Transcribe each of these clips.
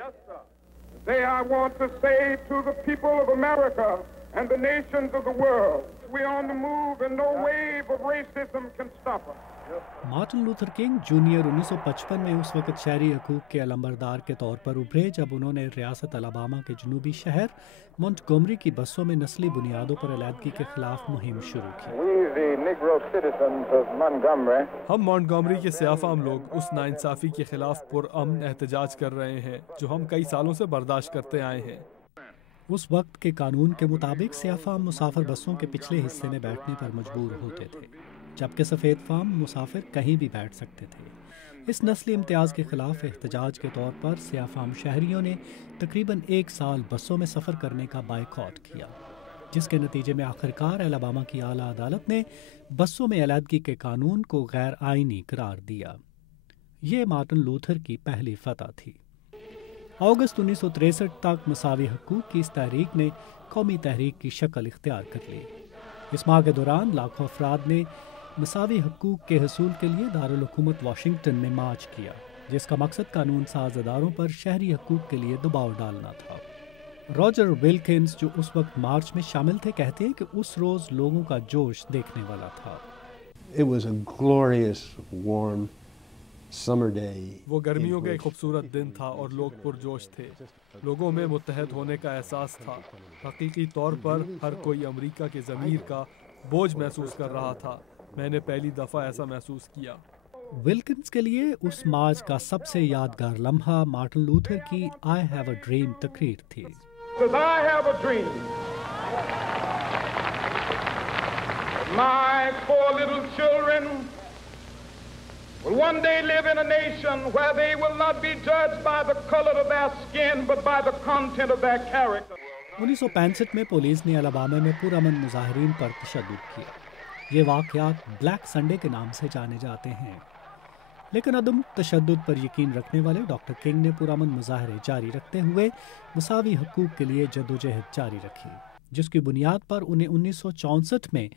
Yes, sir. Today I want to say to the people of America and the nations of the world, we're on the move and no wave of racism can stop us. Martin Luther king junior 1955 में उस वक्त शहरी हकूक़ के अलंबरदार के तौर पर उभरे जब उन्होंने रियासत अलबामा के जनूबी शहर मॉन्टगोमरी की बसों में नस्ली बुनियादों पर अलहदगी के खिलाफ मुहिम शुरू की। हम मॉन्टगोमरी के सियाफाम लोग उस नाइंसाफ़ी के खिलाफ पुरअमन एहतजाज कर रहे हैं जो हम कई सालों से बर्दाश्त करते आए हैं। उस वक्त के कानून के मुताबिक सियाफाम मुसाफिर बसों के पिछले हिस्से में बैठने पर मजबूर होते थे, जबकि सफ़ेद फाम मुसाफिर कहीं भी बैठ सकते थे। इस नस्ली इम्तियाज़ के ख़िलाफ़ एहतजाज के तौर पर सियाफाम शहरियों ने तकरीबन 1 साल बसों में सफ़र करने का बायकॉट किया, जिसके नतीजे में आखिरकार अलबामा की आला अदालत ने बसों में अलहदगी के कानून को गैर आइनी करार दिया। ये मार्टिन लूथर की पहली फतह थी। अगस्त 1963 तक मसावी हकूक़ की इस तहरीक ने कौमी तहरीक की शक्ल इख्तियार कर ली। इस माह के दौरान लाखों अफराद ने मसावी हकूक़ के हसूल के लिए दारुल हुकूमत वाशिंगटन में मार्च किया, जिसका मकसद कानून साज अदारों पर शहरी हकूक़ के लिए दबाव डालना था। रॉजर विल्किंस, जो उस वक्त मार्च में शामिल थे, कहते हैं कि उस रोज़ लोगों का जोश देखने वाला था। It was a glorious, warm summer day. वो गर्मियों का एक खूबसूरत दिन था और लोग पुरजोश थे। लोगों में मुत्तहद होने का एहसास था। हकीकी तौर पर हर कोई अमेरिका के ज़मीर का बोझ महसूस कर रहा था। मैंने पहली दफ़ा ऐसा महसूस किया। विल्किंस के लिए उस मार्च का सबसे यादगार लम्हा मार्टिन लूथर की आई हैव अ ड्रीम तकरीर थी। I have a dream. My 4 little children will one day live in a nation where they will not be judged by the color of their skin but by the content of their character. 1965 में police ने Alabama में पुरअमन मुजाहिरीन पर तशद्दुद किया। ये वाक़यात black Sunday के नाम से जाने जाते हैं, लेकिन अदम तशद्दुद पर यकीन रखने वाले डॉक्टर किंग ने पुरअमन मुजाहरे जारी रखते हुए मसावी हकूक़ के लिए जद्दोजहद जारी रखी, जिसकी बुनियाद पर उन्हें 1964 में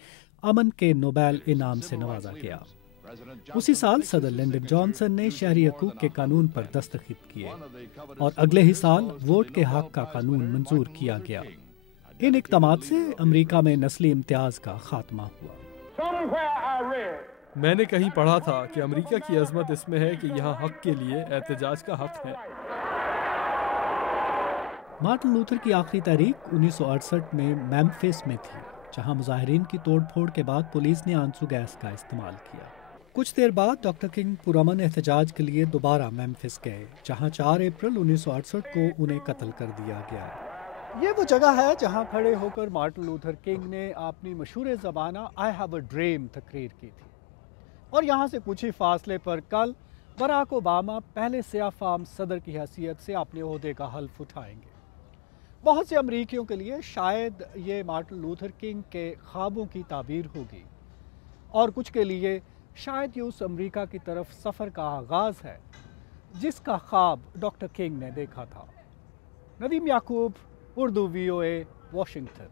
अमन के नोबेल इनाम से नवाजा गया। उसी साल सदर लिंडन जॉनसन ने शहरी हकूक़ के कानून पर दस्तखत किए और अगले ही साल वोट के हक का कानून मंजूर किया गया। इन इक़दामात से अमेरिका में नस्ली इम्तियाज़ का खात्मा हुआ। मैंने कहीं पढ़ा था कि अमेरिका की अजमत इसमें है कि यहाँ हक के लिए एहतजाज का हक है। मार्टिन लूथर की आखिरी तारीख 1968 में मेम्फिस में थी, जहाँ मुजाहिरीन की तोड़फोड़ के बाद पुलिस ने आंसू गैस का इस्तेमाल किया। कुछ देर बाद डॉक्टर किंग पुरअमन एहतजाज के लिए दोबारा मेम्फिस गए, जहाँ 4 अप्रैल 1968 को उन्हें कत्ल कर दिया गया। ये वो जगह है जहाँ खड़े होकर मार्टिन लूथर किंग ने अपनी मशहूर ज़बाना आई हैव अ ड्रीम तकरीर की थी। और यहाँ से कुछ ही फासले पर कल बराक ओबामा पहले सियाफाम सदर की हैसियत से अपने ओहदे का हल्फ उठाएंगे। बहुत से अमरीकियों के लिए शायद ये मार्टिन लूथर किंग के ख्वाबों की ताबीर होगी, और कुछ के लिए शायद ये उस अमरीका की तरफ सफ़र का आगाज़ है जिसका ख्वाब डॉक्टर किंग ने देखा था। नदीम याकूब, उर्दू VOA, वाशिंगटन।